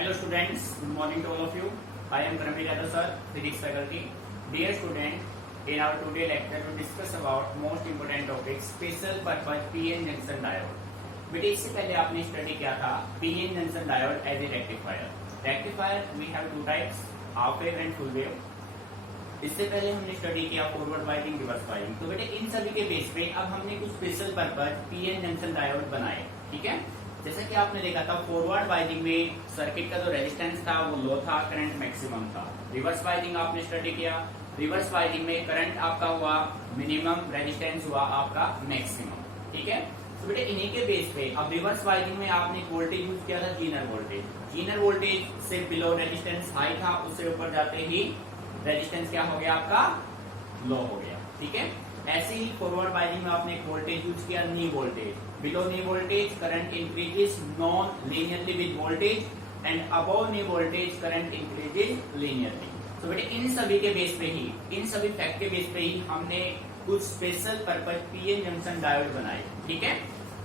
Hello students, good morning to all of you. I am Karamveer Yadav sir, physics faculty. Dear student, in our today lecture we discuss about most important topic special purpose PN junction diode. बेटे इससे पहले आपने study किया था PN junction diode as a rectifier. Rectifier we have two types, half wave and full wave. इससे पहले हमने study किया फॉरवर्ड वाइंडिंग, रिवर्स वाइंडिंग. तो बेटे इन सभी के बेस पे अब हमने कुछ special purpose PN junction diode बनाए. ठीक है, जैसा कि आपने देखा था फॉरवर्ड वाइंडिंग में सर्किट का जो रेजिस्टेंस था वो लो था, करंट मैक्सिमम था. रिवर्स वाइंडिंग आपने स्टडी किया, रिवर्स वाइंडिंग में करंट आपका हुआ मिनिमम, रेजिस्टेंस हुआ आपका मैक्सिमम. ठीक है, तो बेटे इन्हीं के बेस पे अब रिवर्स वाइंडिंग में आपने वोल्टेज यूज किया था जीनर वोल्टेज. जीनर वोल्टेज से बिलो रेजिस्टेंस हाई था, उससे ऊपर जाते ही रेजिस्टेंस क्या हो गया आपका, लो हो गया. ठीक है, ऐसे ही फॉरवर्ड वाइंडिंग में आपने एक वोल्टेज यूज किया नी voltage. Below knee voltage current increases non linearly with voltage and above knee voltage current increases linearly. तो बेटे इन सभी के बेस पे ही, इन सभी फैक्ट के बेस पे ही हमने कुछ special purpose PN junction diode बनाए. ठीक है,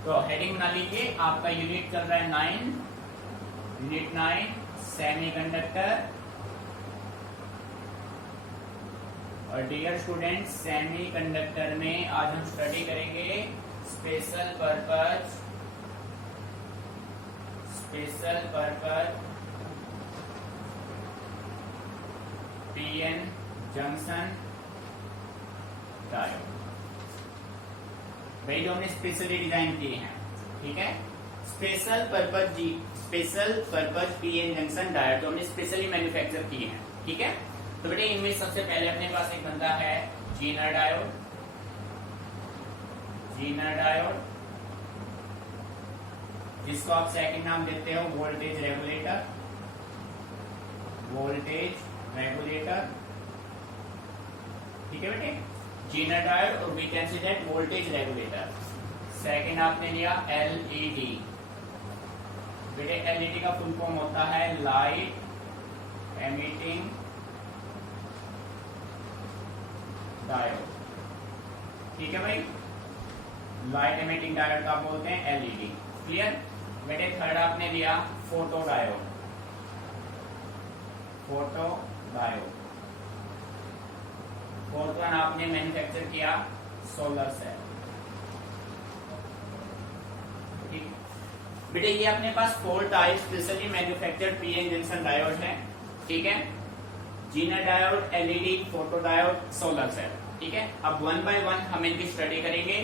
तो हेडिंग बना लीजिए. आपका यूनिट चल रहा है 9, यूनिट 9 सेमीकंडक्टर. और डियर स्टूडेंट, सेमीकंडक्टर में आज हम स्टडी करेंगे special purpose PN junction diode. भाई जो हमने स्पेशली डिजाइन किए हैं. ठीक है, special purpose PN junction diode जो हमने स्पेशली मैन्युफैक्चर किए हैं. ठीक है, तो बेटे इनमें सबसे पहले अपने पास एक बनता है जीनर डायोड. जीनर डायोड जिसको आप सेकंड नाम देते हो वोल्टेज रेगुलेटर. Voltage regulator. ठीक है बेटे, जीनर डायोड और we can see that voltage regulator. Second आपने लिया एलईडी. बेटे एलईडी का फुल फॉर्म होता है लाइट एमिटिंग डायोड. ठीक है भाई, लाइट एमिटिंग डायोड का बोलते हैं एलईडी. क्लियर बेटे. थर्ड आपने लिया photo diode. Photo diode. Fourth one आपने मैन्युफैक्चर किया सोलर सेल. ठीक बेटे, ये अपने पास 4 type specially manufactured PN junction diode है. ठीक है, Zener diode, LED, photo diode, solar cell. ठीक है, अब 1 बाय 1 हम इनकी स्टडी करेंगे.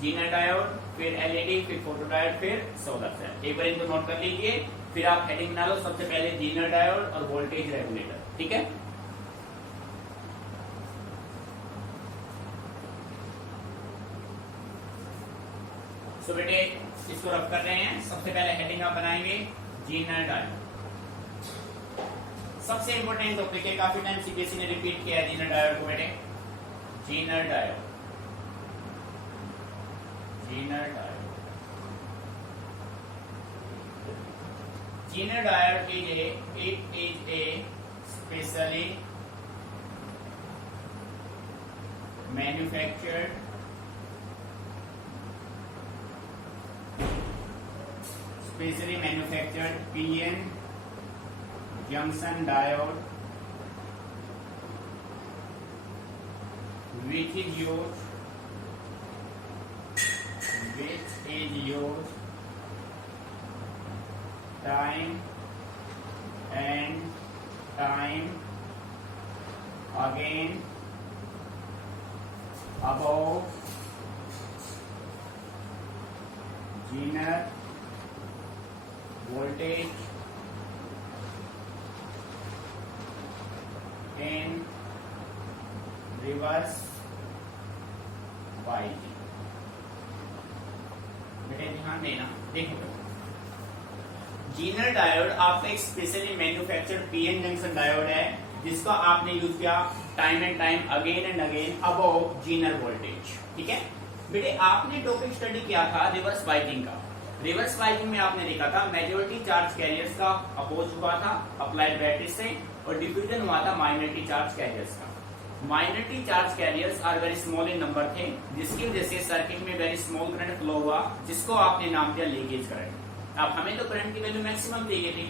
जीनर डायोड, फिर एलईडी, फिर फोटो डायोड, फिर सोलर सेल. एक बार इनको नोट कर लीजिए, फिर आप हेडिंग बना लो. सबसे पहले जीनर डायोड और वोल्टेज रेगुलेटर. ठीक है, सो बेटे इसको रब कर रहे हैं. सबसे पहले हेडिंग आप बनाएंगे जीनर डायोड. सबसे इंपॉर्टेंट टॉपिक है, काफी टाइम सीबीएसई ने रिपीट किया है जीनर डायोड को. बेटे Zener diode, Zener diode. Zener diode it is A specially manufactured PN junction diode which is used time and time again above zener voltage in reverse winding. बेटे ध्यान देना. देखो Zener diode आपका एक specially manufactured PN junction diode है जिसको आपने use किया time and time again and again above Zener voltage. ठीक है बेटे, आपने टॉपिक स्टडी किया था रिवर्स वाइंडिंग का. रिवर्स वाइंडिंग में आपने देखा था मेजॉरिटी चार्ज कैरियर्स का अपोज हुआ था अप्लाइड बैटरी से और डिफ्यूजन हुआ था माइनॉरिटी चार्ज कैरियर्स का. Minority charge carriers are very small in number थे, जिसकी वजह से सर्किट में वेरी स्मॉल करंट फ्लो हुआ, जिसको आपने नाम दिया लीकेज करंट. अब हमें तो करंट की वैल्यू मैक्सिमम चाहिए थी,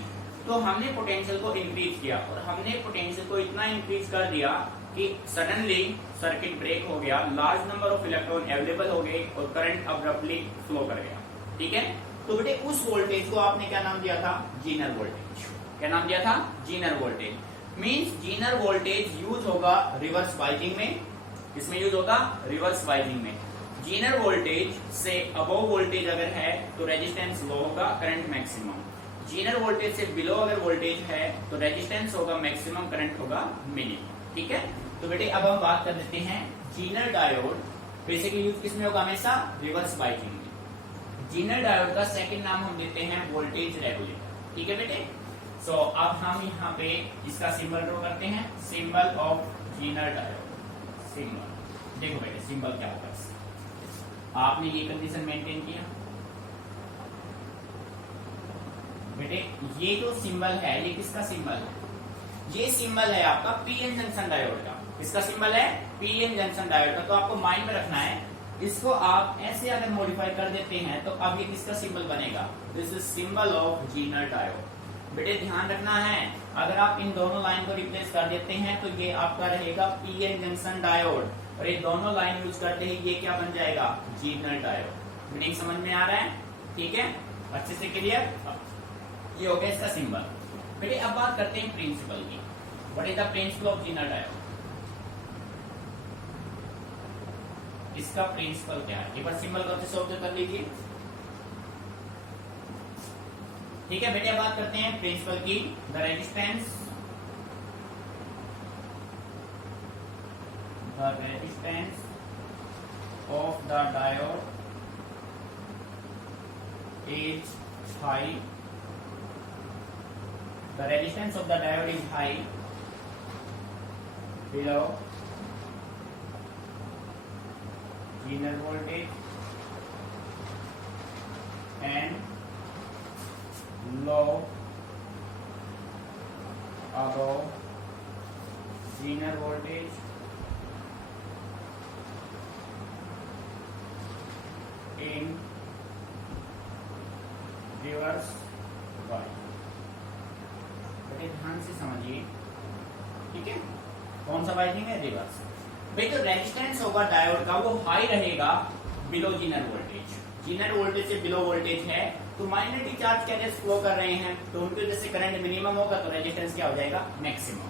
तो हमने पोटेंशियल को इंक्रीज किया और हमने पोटेंशियल को इतना इंक्रीज कर दिया कि सडनली सर्किट ब्रेक हो गया, large number of electron available हो गए और करंट अब्रप्टली फ्लो कर गया। ठीक है, तो बेटे उस वोल्टेज को आपने क्या नाम दिया था? Zener voltage. क्या नाम दिया था? Zener voltage. Means Zener voltage use होगा रिवर्स बाइजिंग में। इसमें यूज होगा रिवर्स बाइजिंग में। जीनर वोल्टेज से अबव वोल्टेज अगर है तो रेजिस्टेंस लो होगा, करंट मैक्सिमम। जीनर वोल्टेज से बिलो अगर वोल्टेज है तो रेजिस्टेंस होगा मैक्सिमम, करंट होगा मिनिमम। ठीक है, तो बेटे अब हम बात कर देते हैं जीनर डायोड बेसिकली यूज किसमें होगा? हमेशा रिवर्स बाइजिंग में। जीनर डायोड का सेकंड नाम हम देते हैं वोल्टेज रेगुलेटर। ठीक है बेटे, सो अब हम यहाँ पे इसका सिंबल ड्रॉ करते हैं, symbol of Zener diode. Symbol देखो बेटे, सिंबल क्या होगा? आपने ये कंडीशन मेंटेन किया बेटे, ये जो सिंबल है ये किसका सिंबल है? ये सिंबल है आपका पीएन जंक्शन डायोड का। इसका सिंबल है पीएन जंक्शन डायोड का। तो आपको माइंड में रखना है, इसको आप ऐसे अगर मॉडिफाई कर देते हैं तो अब ये किसका सिंबल बनेगा? This is symbol of Zener diode. बेटे ध्यान रखना है, अगर आप इन दोनों लाइन को रिप्लेस कर देते हैं तो ये आपका रहेगा पीएन जंक्शन डायोड, और ये दोनों लाइन यूज करते हैं ये क्या बन जाएगा? Zener diode. मीनिंग समझ में आ रहा है? ठीक है, अच्छे से क्लियर? ये हो गया इसका सिंबल। बेटे अब बात करते हैं प्रिंसिपल की। What is the principle of Zener diode? इसका प्रिंसिपल क्या है? एक बार सिंबल को अच्छे से ऑब्जर्व कर लीजिए। ठीक है बेटे, अब बात करते हैं प्रिंसिपल की। The resistance of the diode is high. The resistance of the diode is high below Zener voltage and low above Zener voltage in reverse biasing. बड़े ध्यान से समझिए। ठीक है, कौन सा बाइजिंग है? रिवर्स। भाई जो रेजिस्टेंस होगा डायोड का वो हाई रहेगा below Zener voltage. Zener voltage से बिलो वोल्टेज है तो माइनॉरिटी चार्ज कैरियर्स फ्लो कर रहे हैं, तो उनकी वजह से करंट मिनिमम होगा तो रेजिस्टेंस क्या हो जाएगा? मैक्सिमम।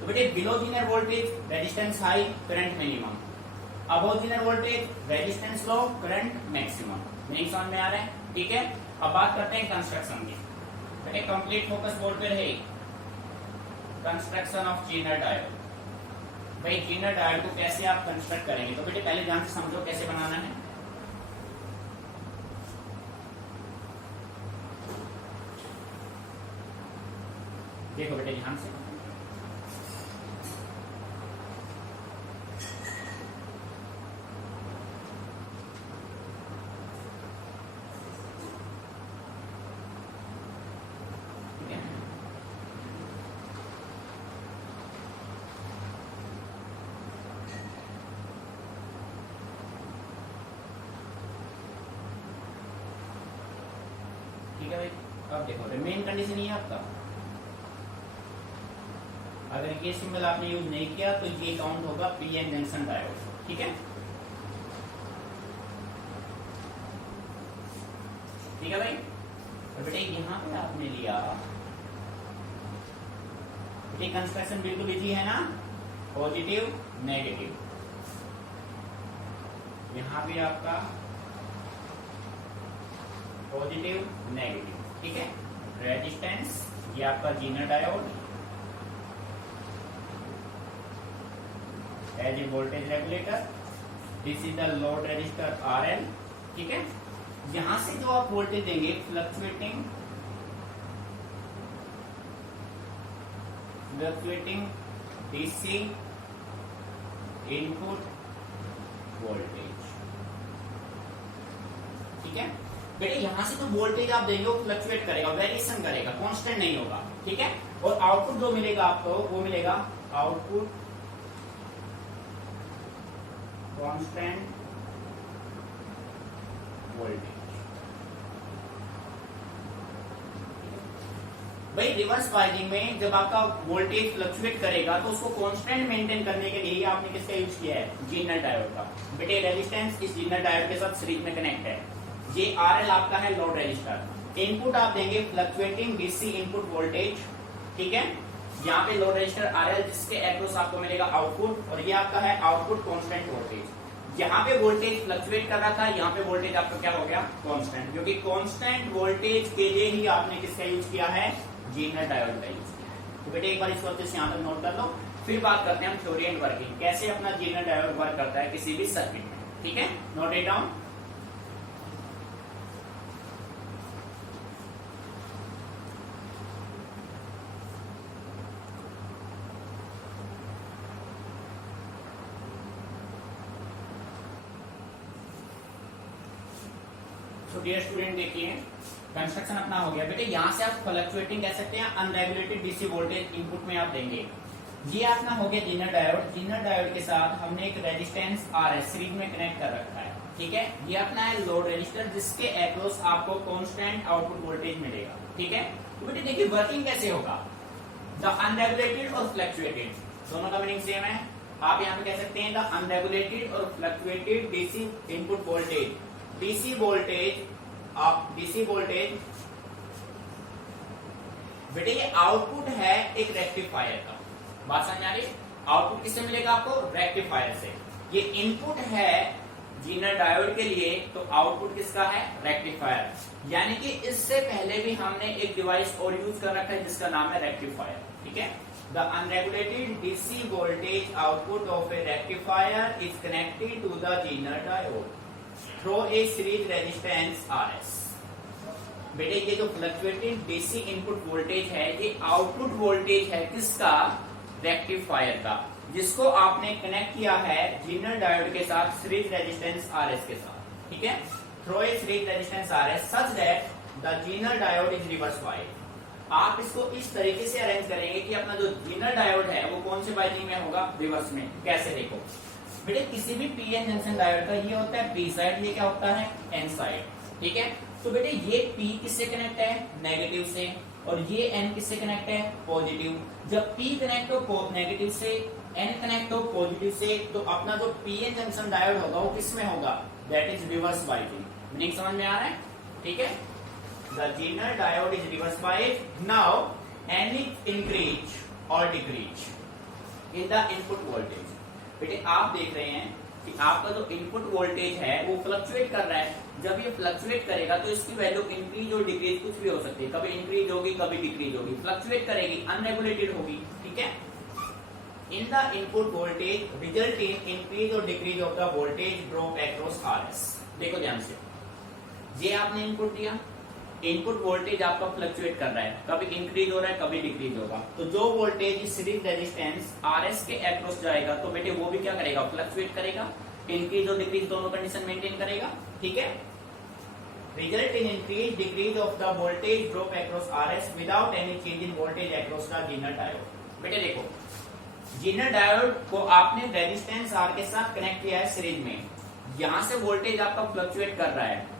तो बेटे below Zener voltage resistance high, current minimum. Above Zener voltage resistance लो, करंट मैक्सिमम। मीनिंग समझ में आ रहा है? ठीक है, अब बात करते हैं कंस्ट्रक्शन की। बेटे कंप्लीट फोकस बोर्ड पे रहे कंस्ट्रक्शन ऑफ जीनर डायोड। भाई जीनर डायोड को कैसे आप कंस्ट्रक्ट करेंगे? तो बेटे पहले ध्यान से समझो कैसे बनाना है। देखो बेटे ध्यान से, ठीक है भाई। अब देखो मेन कंडीशन ये है आपका, अगर ये सिंबल आपने यूज नहीं किया तो ये काउंट होगा पीएन जंक्शन डायोड। ठीक है, ठीक है भाई। और बेटे यहाँ पे आपने लिया, बेटे कंस्ट्रक्शन बिल्कुल इजी है ना, पॉजिटिव नेगेटिव। यहाँ भी आपका पॉजिटिव नेगेटिव। ठीक है, रेजिस्टेंस ये आपका Zener diode as a voltage regulator. This is the load resistor RL। ठीक है, यहां से जो आप वोल्टेज देंगे फ्लक्चुएटिंग DC इनपुट वोल्टेज। ठीक है बेटे, यहां से तो वोल्टेज आप देंगे वो फ्लक्चुएट करेगा, वेरिएशन करेगा, कांस्टेंट नहीं होगा। ठीक है, और आउटपुट जो मिलेगा आपको वो मिलेगा आउटपुट कांस्टेंट वोल्टेज। भाई रिवर्स बाइजिंग में जब आपका वोल्टेज फ्लक्चुएट करेगा तो उसको कांस्टेंट मेंटेन करने के लिए आपने किसका यूज किया है, जीनर डायोड का। बेटे रेजिस्टेंस इस जीनर डायोड के साथ सीरीज में कनेक्ट है। ये आरएल आपका है लोड रेजिस्टर। इनपुट आप देंगे फ्लक्चुएटिंग डीसी इनपुट वोल्टेज, ठीक है। यहाँ पे लोड रेजिस्टर आरएल जिसके एक्रॉस आपको मिलेगा आउटपुट, और ये आपका है आउटपुट कांस्टेंट वोल्टेज। यहाँ पे वोल्टेज फ्लक्चुएट कर रहा था, यहाँ पे वोल्टेज आपका क्या हो गया, कांस्टेंट, क्योंकि कांस्टेंट वोल्टेज के लिए ही आपने किसका यूज किया है, जीनर डायोड का यूज किया है। तो बेटे एक बार इसको अच्छे से यहाँ तक नोट कर लो, फिर बात करते हैं हम थ्योरी एंड वर्किंग, कैसे अपना जीनर डायोड वर्क करता है किसी भी सर्किट में, ठीक है। Note it down. तो डियर स्टूडेंट देखिए कंस्ट्रक्शन अपना हो गया। बेटे यहाँ से आप फ्लक्चुएटिंग कह सकते हैं अनरेगुलेटेड डीसी वोल्टेज इनपुट में आप देंगे। ये अपना हो गया जीनर डायोड। जीनर डायोड के साथ हमने एक रेजिस्टेंस आरएस सीरीज में कनेक्ट कर रखा है, ठीक है। ये अपना है लोड रेजिस्टर जिसके अक्रॉस आपको कांस्टेंट आउटपुट वोल्टेज मिलेगा, ठीक है। तो बेटे देखिए वर्किंग कैसे होगा, द अनरेगुलेटेड और फ्लक्चुएटेड दोनों का मीनिंग सेम है। आप यहाँ पे कह सकते हैं द अनरेगुलेटेड और fluctuated DC input voltage, DC voltage बेटे ये आउटपुट है एक रेक्टिफायर का, बात समझ आ रही। आउटपुट किससे मिलेगा आपको, रेक्टिफायर से। ये इनपुट है जीनर डायोड के लिए, तो आउटपुट किसका है, रेक्टिफायर। यानी कि इससे पहले भी हमने एक डिवाइस और यूज कर रखा है जिसका नाम है रेक्टिफायर, ठीक है। The unregulated DC voltage output of a rectifier is connected to the Zener diode through a series resistance RS. बेटे ये जो फ्लक्चुएटिंग डीसी इनपुट वोल्टेज है ये आउटपुट वोल्टेज है किसका, रेक्टिफायर का, जिसको आपने कनेक्ट किया है जीनर डायोड के साथ सीरीज रेजिस्टेंस आरएस के साथ, ठीक है। Through a series resistance RS such that the Zener diode is reverse biased. आप इसको इस तरीके से अरेंज करेंगे कि अपना जो जीनर डायोड है वो कौन से बाइजिंग में होगा, रिवर्स में। कैसे देखो बेटे, किसी भी पीएन जंक्शन डायोड का ये होता है पी साइड, ये क्या होता है, एन साइड, ठीक है। तो बेटे ये पी किससे कनेक्ट है, नेगेटिव से, और ये एन किससे कनेक्ट है, पॉजिटिव। जब पी कनेक्ट हो नेगेटिव से, एन कनेक्ट हो पॉजिटिव से, तो अपना जो पीएन जंक्शन डायोड होगा वो किस में होगा, that is reverse biasing. Meaning समझ में आ रहा है, ठीक है। The Zener diode is reverse biased. Now any increase or decrease in the input voltage. बेटे आप देख रहे हैं कि आपका जो इनपुट वोल्टेज है वो फ्लक्चुएट कर रहा है। जब ये फ्लक्चुएट करेगा तो इसकी वैल्यू इंक्रीज और डिक्रीज कुछ भी हो सकती है, कभी इंक्रीज होगी कभी डिक्रीज होगी, फ्लक्चुएट करेगी, अनरेगुलेटेड होगी, ठीक है। In the input voltage result in increase or decrease of the voltage drop across RS. देखो ध्यान से, ये आपने इनपुट दिया, इनपुट वोल्टेज आपका फ्लक्चुएट कर रहा है, कभी इंक्रीज हो रहा है कभी डिक्रीज होगा। तो जो वोल्टेज सीरीज रेजिस्टेंस आरएस के अक्रॉस जाएगा तो बेटे वो भी क्या करेगा, फ्लक्चुएट करेगा, इंक्रीज और डिक्रीज दोनों कंडीशन मेंटेन करेगा, ठीक है। Result in increase decrease of the voltage drop across RS without any change in voltage across the Zener diode. बेटे देखो जीनर डायोड को आपने रेजिस्टेंस आर के साथ कनेक्ट किया है सीरीज में, यहां से वोल्टेज आपका फ्लक्चुएट कर रहा है,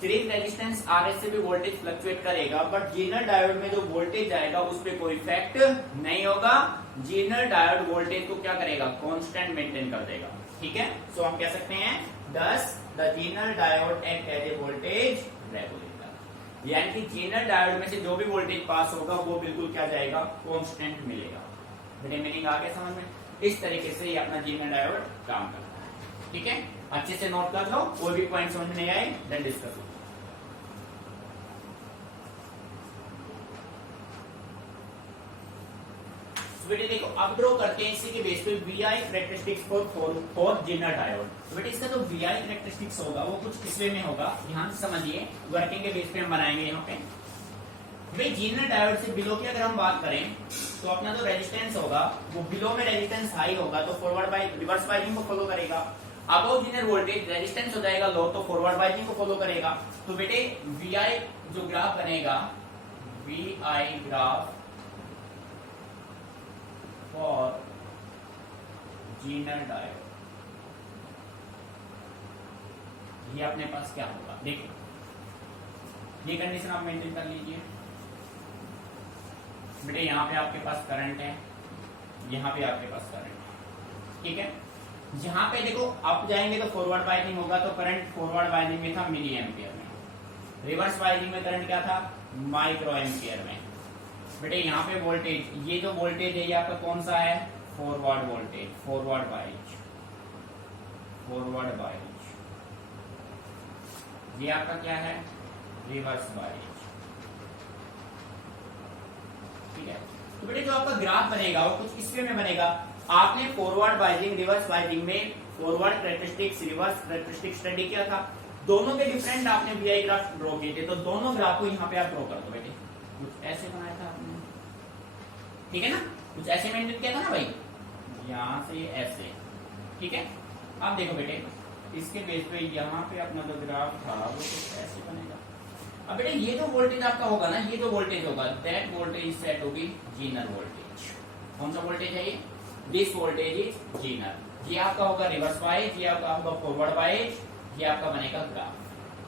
सीरीज रेजिस्टेंस आरएस से भी वोल्टेज फ्लक्चुएट करेगा, बट जीनर डायोड में जो वोल्टेज आएगा उस पर कोई इफेक्ट नहीं होगा। जीनर डायोड वोल्टेज को क्या करेगा, कांस्टेंट मेंटेन कर देगा, ठीक है। सो हम कह सकते हैं thus the Zener diode act as a voltage regulator, यानी कि जीनर डायोड में से जो भी वोल्टेज पास होगा वो बिल्कुल क्या जाएगा, कांस्टेंट मिलेगा। मेरे मीनिंग आ गया समझ में। इस तरीके से ये अपना जीनर डायोड काम करता है, ठीक है। अच्छे से नोट कर लो, कोई भी पॉइंट समझ में नहीं आए देन डिस्कस। बेटे देखो अब ड्रॉ करते हैं इसी के बेस पे VI characteristics for Zener diode. तो बेटे इसका जो वीआई कैरेक्टरिस्टिक्स होगा वो कुछ इस वे में होगा, ध्यान से समझिए, वर्किंग के बेस पे हम बनाएंगे यहाँ पे। भाई जीनर डायोड से बिलो की अगर हम बात करें तो अपना जो रेजिस्टेंस होगा वो बिलो में रेजिस्टेंस हाई होगा तो फॉरवर्ड बाय रिवर्स बाइजिंग को फॉलो करेगा। अबव जीनर वोल्टेज रेजिस्टेंस हो जाएगा लो तो फॉरवर्ड बाइजिंग को फॉलो करेगा। तो बेटे वीआई जो ग्राफ बनेगा, VI graph for Zener diode, ये अपने पास क्या होगा, देखो ये कंडीशन आप मेंटेन कर लीजिए। बेटे यहाँ पे आपके पास करंट है, यहाँ पे आपके पास करंट है, ठीक है। यहाँ पे देखो अप जाएंगे तो फॉरवर्ड बाइजिंग होगा, तो करंट फॉरवर्ड बाइजिंग में था मिली एम्पियर में, रिवर्स बाइजिंग में करंट क्या था, माइक्रो एम्पियर में। बेटे यहाँ पे वोल्टेज, ये जो वोल्टेज है ये आपका कौन सा है, forward voltage, forward bias, forward bias. ये आपका क्या है, रिवर्स बाइज, ठीक है। तो बेटे जो आपका ग्राफ बनेगा वो कुछ इस वे में बनेगा। आपने फॉरवर्ड बाइजिंग, रिवर्स बाइजिंग में forward characteristics, reverse characteristics study किया था, दोनों के डिफरेंट आपने वीआई ग्राफ ड्रॉ किए थे, तो दोनों ग्राफ को यहाँ पे आप ड्रॉ कर दो बेटे। कुछ ऐसे बनाया था आपने, ठीक है ना, कुछ ऐसे मेंटेन किया था ना भाई, यहाँ से ऐसे, ठीक है। अब देखो बेटे इसके बेस पे यहाँ पे अपना जो ग्राफ था वो कुछ ऐसे बनेगा। अब बेटे ये जो वोल्टेज आपका होगा ना, ये जो वोल्टेज होगा, दैट वोल्टेज सेट होगी जीनर वोल्टेज। कौन सा वोल्टेज है ये, दिस वोल्टेज इज जीनर। ये आपका होगा रिवर्स बाइज, ये आपका होगा फॉरवर्ड बाइज, ये आपका बनेगा ग्राफ।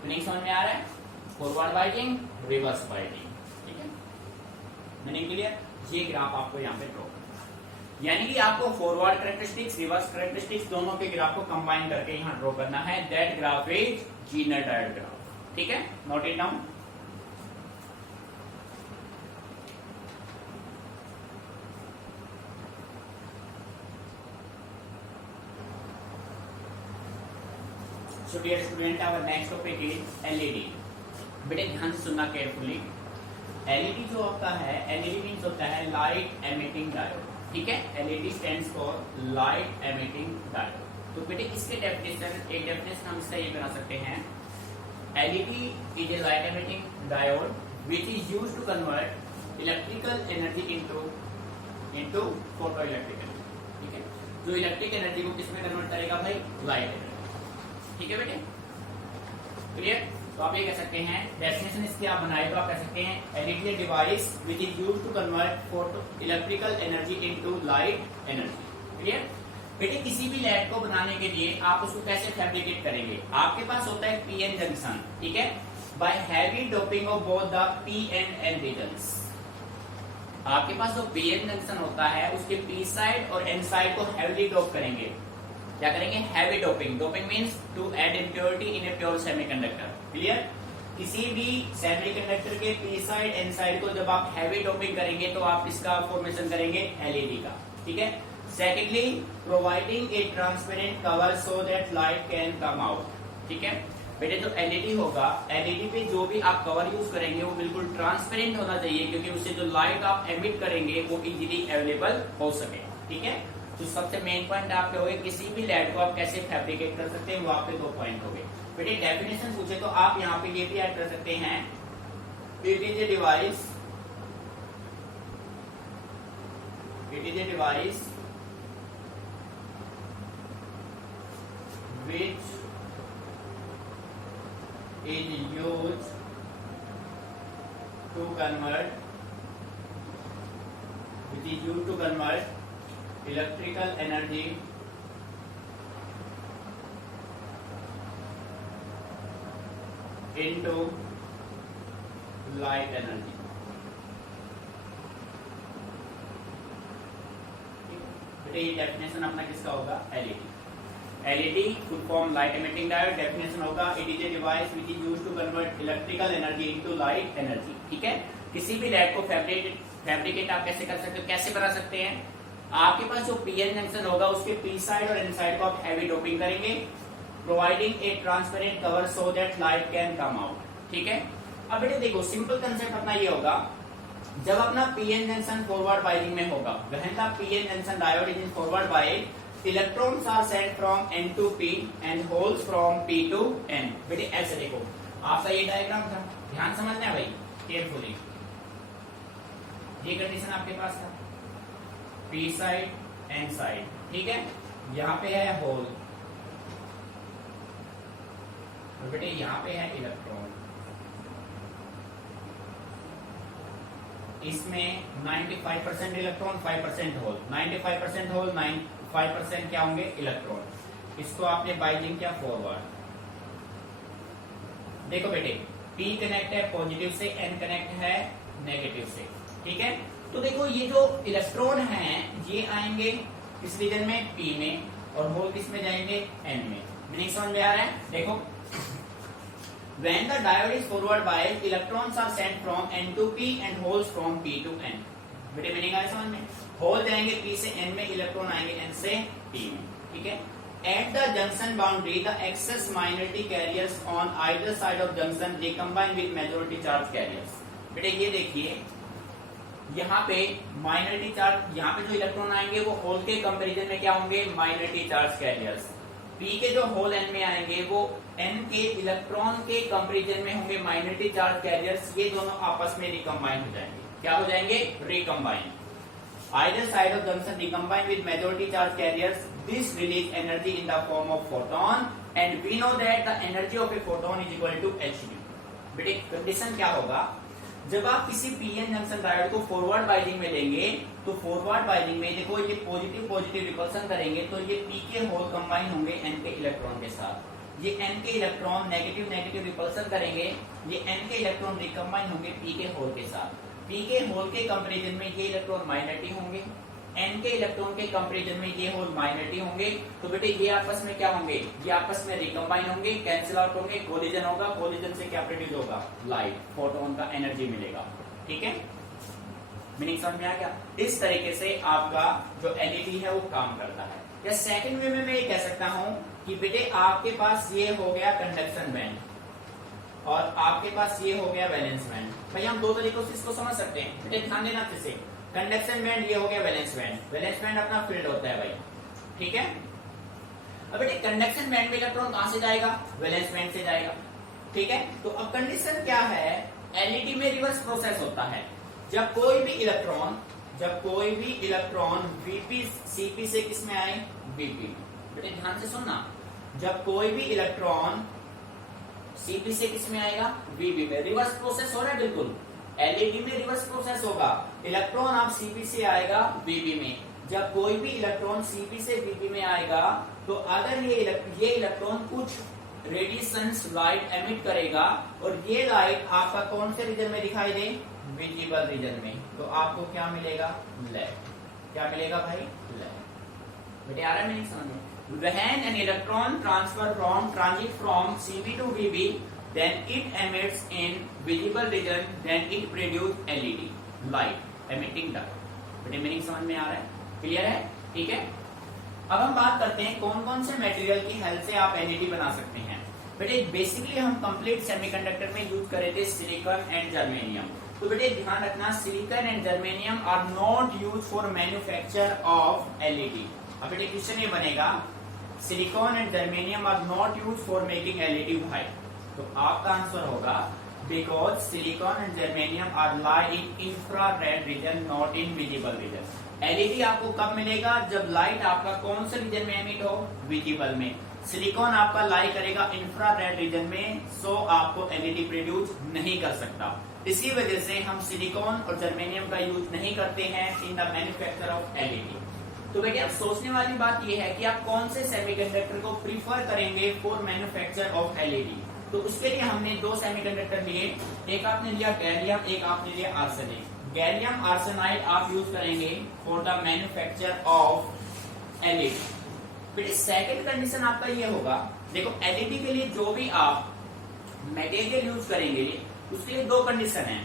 तो नहीं समझ में आ रहा है, फॉरवर्ड बाइजिंग, रिवर्स बाइजिंग, ठीक है, मीनिंग क्लियर। ये ग्राफ आपको यहाँ पे ड्रॉ करना है, यानी कि आपको फॉरवर्ड कैरेक्टरिस्टिक्स, रिवर्स कैरेक्टरिस्टिक्स दोनों के ग्राफ को कंबाइन करके यहाँ ड्रॉ करना है। That graph is Zener diode graph, ठीक है, note it down. So dear student, our next topic is LED. बेटे ध्यान से सुनना केयरफुली। LED जो होता है, LED मीन्स होता है लाइट एमिटिंग डायोड, ठीक है। LED stands for light emitting diode. तो बेटे इसके डेफिनेशन, एक डेफिनेशन हम इसका ये बना सकते हैं, LED is a light emitting diode which is used to convert electrical energy into photoelectric energy, ठीक है। जो इलेक्ट्रिक एनर्जी को किसमें कन्वर्ट करेगा भाई, लाइट एनर्जी, ठीक है बेटे, क्लियर। तो आप ये कह सकते हैं, डेफिनेशन इसकी आप बनाए तो आप कह सकते हैं LED device which is used to convert photo electrical energy into light energy, clear. बेटे किसी भी लाइट को बनाने के लिए आप उसको कैसे फैब्रिकेट करेंगे, आपके पास होता है पीएन जंक्शन, ठीक है, by heavy doping of both the P and N regions. आपके पास जो पीएन जंक्शन होता है उसके पी साइड और एन साइड को हैवीली डोप करेंगे। क्या करेंगे, heavy doping. Doping means to add impurity in a pure semiconductor, clear. किसी भी सेमीकंडक्टर के पी साइड एन साइड को जब आप हैवी डोपिंग करेंगे तो आप इसका फॉर्मेशन करेंगे एलईडी का, ठीक है। Secondly, providing a transparent cover so that light can come out, ठीक है। बेटे जो एलईडी होगा, एलईडी पे जो भी आप कवर यूज करेंगे वो बिल्कुल ट्रांसपेरेंट होना चाहिए, क्योंकि उससे जो लाइट आप एमिट करेंगे वो इजीली अवेलेबल हो सके, ठीक है। तो सबसे मेन पॉइंट आपके हो गए, किसी भी लाइट को आप कैसे फैब्रिकेट कर सकते हैं, वो आपके 2 पॉइंट हो गए। बेटे डेफिनेशन पूछे तो आप यहाँ पे ये भी ऐड कर सकते हैं, it is a device, it is a device which is used to convert electrical energy into light energy। बेटे ये डेफिनेशन अपना किसका होगा, LED. LED full form light emitting diode, definition होगा it is a device which is used to convert electrical energy into light energy, ठीक है। किसी भी लाइट को फैब्रिकेट आप कैसे कर सकते हो, कैसे बना सकते हैं, आपके पास जो पीएन जंक्शन होगा उसके पी साइड और एन साइड को आप हैवी डोपिंग करेंगे, providing a transparent cover so that light can come out, ठीक है। अब बेटे देखो सिंपल कंसेप्ट अपना ये होगा, जब अपना पीएन जंक्शन फॉरवर्ड बाइजिंग में होगा, when the PN junction diode is in forward bias, electrons are sent from n to p and holes from p to n। बेटे ऐसे देखो, आपका ये डायग्राम था, ध्यान समझना है भाई केयरफुली। ये कंडीशन आपके पास था, p साइड n साइड, ठीक है। यहाँ पे है होल, और बेटे यहाँ पे है इलेक्ट्रॉन। इसमें 95% इलेक्ट्रॉन, 5% होल, 95% होल, 5% क्या होंगे इलेक्ट्रॉन। इसको आपने बाइजिंग किया फॉरवर्ड। देखो बेटे P कनेक्ट है पॉजिटिव से, N कनेक्ट है नेगेटिव से, ठीक है। तो देखो ये जो इलेक्ट्रॉन हैं ये आएंगे किस रीजन में, P में, और होल किस में जाएंगे, N में। मीनिंग समझ में आ रहा है? देखो when the diode is forward biased electrons are sent from N to P and holes from P to N। बेटे मीनिंग आया समझ में? होल जाएंगे P से N में, इलेक्ट्रॉन आएंगे N से P में, ठीक है। At the junction boundary the excess minority carriers on either side of junction recombine with majority charge carriers। बेटे ये देखिए यहाँ पे माइनॉरिटी चार्ज, यहाँ पे जो इलेक्ट्रॉन आएंगे वो होल के कंपैरिजन में क्या होंगे, माइनॉरिटी चार्ज कैरियर्स। पी के जो होल एन में आएंगे वो एन के इलेक्ट्रॉन के कंपैरिजन में होंगे माइनॉरिटी चार्ज कैरियर्स। ये दोनों आपस में रिकम्बाइन हो जाएंगे। क्या हो जाएंगे, recombine. Either side of junction recombine with majority charge carriers. This release energy in the form of photon, and we know that the energy of a photon is equal to h nu। बेटे condition क्या होगा, जब आप किसी PN junction diode को forward biasing में लेंगे तो फॉरवर्ड बाइजिंग में देखो ये पॉजिटिव पॉजिटिव रिपल्सन करेंगे तो ये पी के होल कंबाइन होंगे एन के इलेक्ट्रॉन के साथ। ये एन के इलेक्ट्रॉन नेगेटिव नेगेटिव रिपल्सन करेंगे, ये एन के इलेक्ट्रॉन रिकम्बाइन होंगे पी के होल के साथ। पी के होल के कंपैरिजन में ये इलेक्ट्रॉन माइनॉरिटी होंगे, एन के इलेक्ट्रॉन के कंपैरिजन में ये होल माइनॉरिटी होंगे। तो बेटे ये आपस में क्या होंगे, ये आपस में रिकम्बाइन होंगे, कैंसिल आउट होंगे, कोलिजन होगा। कोलिजन से क्या प्रोड्यूस होगा, लाइट, फोटोन का एनर्जी मिलेगा। ठीक है, मीनिंग समझ में आ गया? इस तरीके से आपका जो एलईडी है वो काम करता है। या सेकंड वे में मैं ये कह सकता हूं कि बेटे आपके पास ये हो गया कंडक्शन बैंड और आपके पास ये हो गया वैलेंस बैंड। भाई हम दो तरीकों से इसको समझ सकते हैं, बेटे ध्यान देना अच्छे से। कंडक्शन बैंड ये हो गया वैलेंस बैंड, वैलेंस बैंड अपना फील्ड होता है भाई, ठीक है। अब बेटे कंडक्शन बैंड में इलेक्ट्रॉन कहां से जाएगा, वैलेंस बैंड से जाएगा, ठीक है। तो अब कंडीशन क्या है, एलईडी में रिवर्स प्रोसेस होता है। जब कोई भी इलेक्ट्रॉन वीपी सीपी से किस में आए, वीपी में। बेटे ध्यान से सुनना, जब कोई भी इलेक्ट्रॉन सीपी से किस में आएगा, वीबी में। रिवर्स प्रोसेस हो रहा है बिल्कुल, एलईडी में रिवर्स प्रोसेस होगा। इलेक्ट्रॉन आप सीपी से आएगा वीबी में। जब कोई भी इलेक्ट्रॉन सीपी से वीबी में आएगा तो अगर ये इलेक्ट्रॉन कुछ रेडिएशंस लाइट एमिट करेगा और ये लाइट आपका कौन से रीजन में दिखाई दे, विजिबल रीजन में, तो आपको क्या मिलेगा, लाइट। क्या मिलेगा भाई, लाइट। बेटे आ रहा है नहीं समझ में? When an electron transit from CB to VB, then it emits in visible region, then it produce LED, light emitting duct। बेटे मीनिंग समझ में आ रहा है, क्लियर है? ठीक है। अब हम बात करते हैं कौन कौन से मटेरियल की हेल्प से आप LED बना सकते हैं। बेटे बेसिकली हम कंप्लीट सेमीकंडक्टर में यूज करे थे सिलिकॉन एंड जर्मेनियम। तो बेटे ध्यान रखना, silicon and germanium are not use for manufacture of LED। अब बेटे क्वेश्चन ये बनेगा, silicon and germanium are not use for making LED white. तो आपका आंसर होगा because silicon and germanium are lie in infrared region, not in visible region. LED आपको कब मिलेगा, जब लाइट आपका कौन से रीजन में एमिट हो, विजिबल में। सिलिकॉन आपका लाई करेगा इंफ्रारेड रीजन में, सो आपको एलईडी प्रोड्यूस नहीं कर सकता। इसी वजह से हम सिलिकॉन और जर्मेनियम का यूज नहीं करते हैं in the manufacture of LED. तो बेटे अब सोचने वाली बात यह है कि आप कौन से सेमीकंडक्टर को प्रीफर करेंगे फॉर मैन्युफैक्चर ऑफ एलईडी। तो उसके लिए हमने दो सेमीकंडक्टर लिए, एक आपने लिया गैलियम, एक आपने लिया आर्सेनाइड। गैलियम आर्सेनाइड आप यूज करेंगे for the manufacture of LED. फिर सेकंड कंडीशन आपका ये होगा, देखो एलईडी के लिए जो भी आप मटेरियल यूज करेंगे उसके लिए दो कंडीशन है।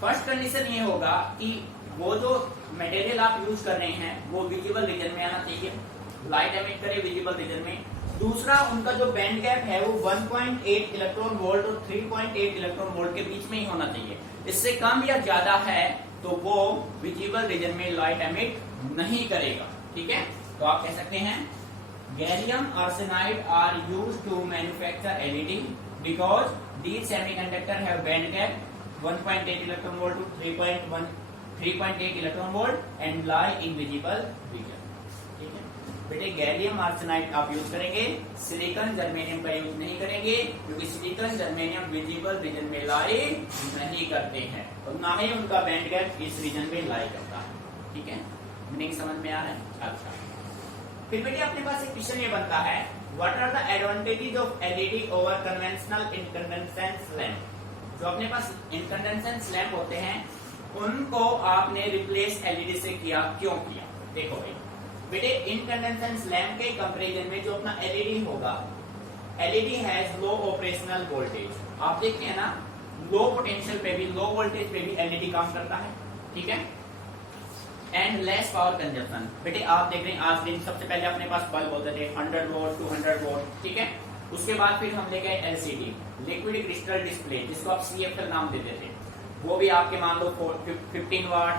फर्स्ट कंडीशन ये होगा कि वो जो मटेरियल आप यूज कर रहे हैं वो विजिबल रीजन में आना चाहिए, लाइट एमिट करे विजिबल रीजन में। दूसरा, उनका जो बैंड गैप है वो 1.8 इलेक्ट्रॉन वोल्ट और 3.8 इलेक्ट्रॉन वोल्ट के बीच में ही होना चाहिए। इससे कम या ज्यादा है तो वो विजिबल रीजन में लाइट एमिट नहीं करेगा, ठीक है। तो आप कह सकते हैं gallium arsenide are used to manufacture LED because these semiconductor have band gap 1.8 electron volt to 3.8 electron volt and lie in visible region, ठीक है। बेटे गैलियम आर्सेनाइड आप यूज करेंगे, सिलिकॉन जर्मेनियम का यूज नहीं करेंगे क्योंकि सिलिकॉन जर्मेनियम विजिबल रीजन में लाई नहीं करते हैं और ना ही उनका बैंड गैप इस रीजन में लाई करता है, ठीक है। मीनिंग समझ में आ रहा है? अच्छा, फिर बेटे अपने पास एक क्वेश्चन ये बनता है, what are the advantages of LED over conventional incandescence lamp. जो अपने पास इनकंडेंसेंस लैंप होते हैं उनको आपने रिप्लेस एलईडी से किया, क्यों किया? देखो भाई बेटे, इनकंडेंसेंस लैंप के कंपैरिजन में जो अपना एलईडी होगा, LED has low operational voltage. आप देखते हैं ना, लो पोटेंशियल पे भी, लो वोल्टेज पे भी एलईडी काम करता है, ठीक है, एंड लेस पावर कंजप्शन। बेटे आप देख रहे हैं आज दिन सबसे पहले अपने पास बल्ब होते थे 100 वोल्ट 200 वोल्ट, ठीक है, उसके बाद फिर हम ले गए एलसीडी, लिक्विड क्रिस्टल डिस्प्ले, जिसको आप सीएफएल नाम देते थे, वो भी आपके मान लो 15 वाट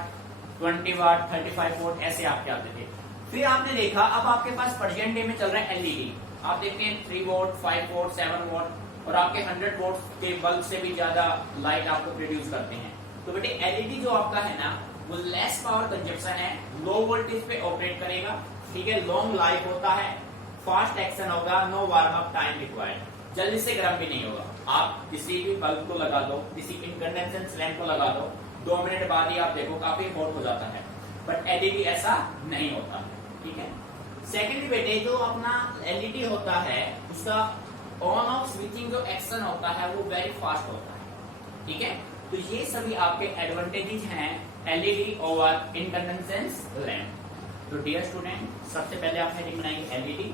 20 वाट 35 वोल्ट ऐसे आपके आते थे। फिर आपने देखा अब आपके पास प्रेजेंट डे में चल रहा है एलईडी, आप देखते हैं 3 वोल्ट 5 वोल्ट 7 वोल्ट और आपके 100 वोल्ट के बल्ब से भी ज्यादा लाइट आपको प्रोड्यूस करते हैं। तो बेटे एलईडी जो आपका है ना, वो लेस पावर कंजप्शन है, लो वोल्टेज पे ऑपरेट करेगा, ठीक है, लॉन्ग लाइफ होता है, फास्ट एक्शन होगा, no warm up time required, जल्दी से गर्म भी नहीं होगा। आप किसी भी बल्ब को लगा दो, किसी इनकंडेंसेंस लैंप को लगा दो, 2 मिनट बाद ही आप देखो काफी हॉट हो जाता है, बट एलईडी ऐसा नहीं होता, ठीक है। सेकेंडली बेटे, जो अपना एलईडी होता है उसका ऑन ऑफ स्विचिंग जो एक्शन होता है वो वेरी फास्ट होता है, ठीक है। तो ये सभी आपके एडवांटेजेस हैं एलईडी ओवर इनकंडेंसेंस लैंप। तो डियर स्टूडेंट, सबसे पहले आप हेडिंग बनाएंगे एलईडी,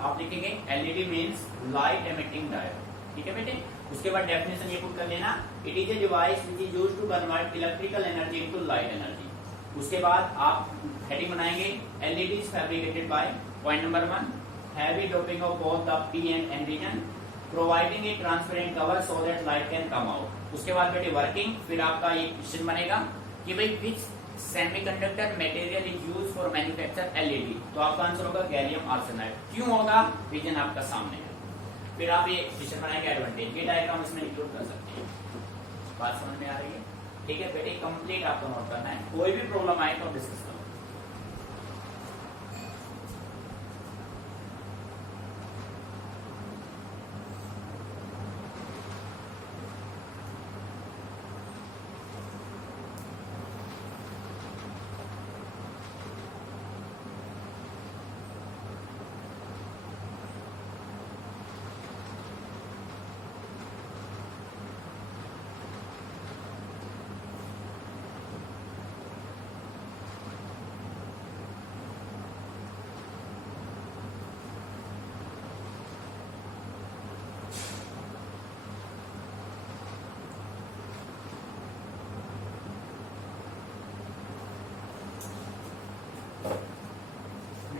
आप लिखेंगे LED means light emitting diode, ठीक है बेटे। उसके बाद डेफिनेशन ये पुट कर लेना, it is a device which is used to convert electrical energy into light energy. उसके बाद आप हेडिंग बनाएंगे LED is fabricated by, point number 1, heavy doping of both the P and N region, providing a transparent cover so that light can come out. उसके बाद बेटे working, फिर आपका ये क्वेश्चन बनेगा कि भाई which semiconductor material is used for manufacture LED, तो आपका आंसर होगा गैलियम आर्सेनाइड। क्यों होगा? रीजन आपका सामने है। फिर आप ये क्वेश्चन बनाएंगे एडवांटेज, ये डायग्राम इसमें इंक्लूड कर सकते हैं। बात समझ में आ रही है? ठीक है बेटे, कंप्लीट आपको नोट करना है, कोई भी प्रॉब्लम आए तो डिस्कस करो।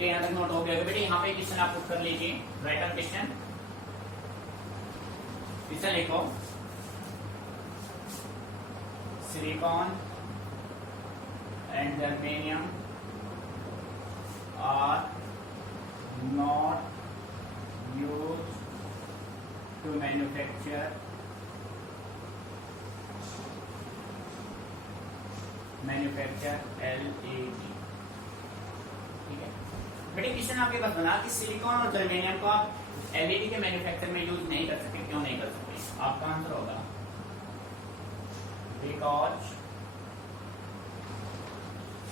यहाँ तक नोट हो गया बेटे। यहाँ पे क्वेश्चन आप पुट कर लीजिए, राइट ऑन क्वेश्चन। क्वेश्चन लिखो, silicon and germanium are not used to manufacture LED. ठीक है बेटे, क्वेश्चन आपके पास बना कि सिलिकॉन और जर्मेनियम को आप एलईडी के मैन्युफैक्चर में यूज नहीं कर सकते, क्यों नहीं कर सकते? आपका आंसर होगा because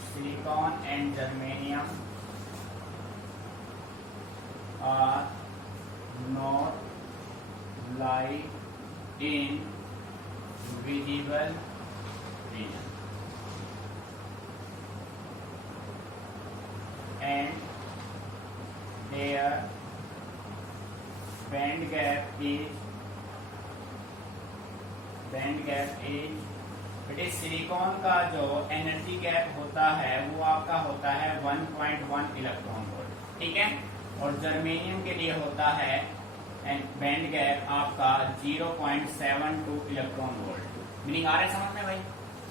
silicon and germanium are not light in visible region and their band gap is बेटे सिलिकॉन का जो एनर्जी गैप होता है वो आपका होता है 1.1 इलेक्ट्रॉन वोल्ट, ठीक है, और जर्मेनियम के लिए होता है बैंड गैप आपका 0.72 इलेक्ट्रॉन वोल्ट। मीनिंग आ रहा है समझ में भाई?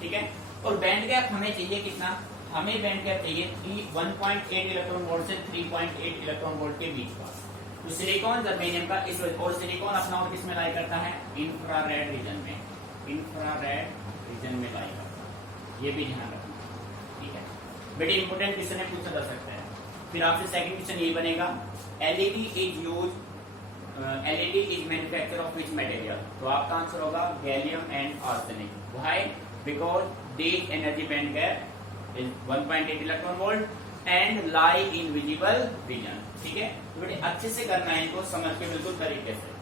ठीक है, और बैंड गैप हमें चाहिए कितना? हमें बैंड गैप चाहिए 1.8 इलेक्ट्रॉन वोल्ट से 3.8 इलेक्ट्रॉन वोल्ट के बीच का। तो सिलिकॉन जर्मेनियम का इस, और सिलिकॉन अपना और किसमें लाई करता है? इंफ्रारेड रीजन में, इंफ्रारेड रीजन में लाई करता है, ये भी ध्यान रखना, ठीक है बेटे। इंपोर्टेंट क्वेश्चन है, पूछा जा सकता है। फिर आपसे सेकंड क्वेश्चन ये बनेगा, LED is manufacture of which material, तो आपका आंसर होगा gallium and arsenic. Why? Because this energy band gap is 1.8 electron volt and lie in visible region. ठीक है, तो बेटे अच्छे से करना है इनको, समझ के बिल्कुल तरीके से।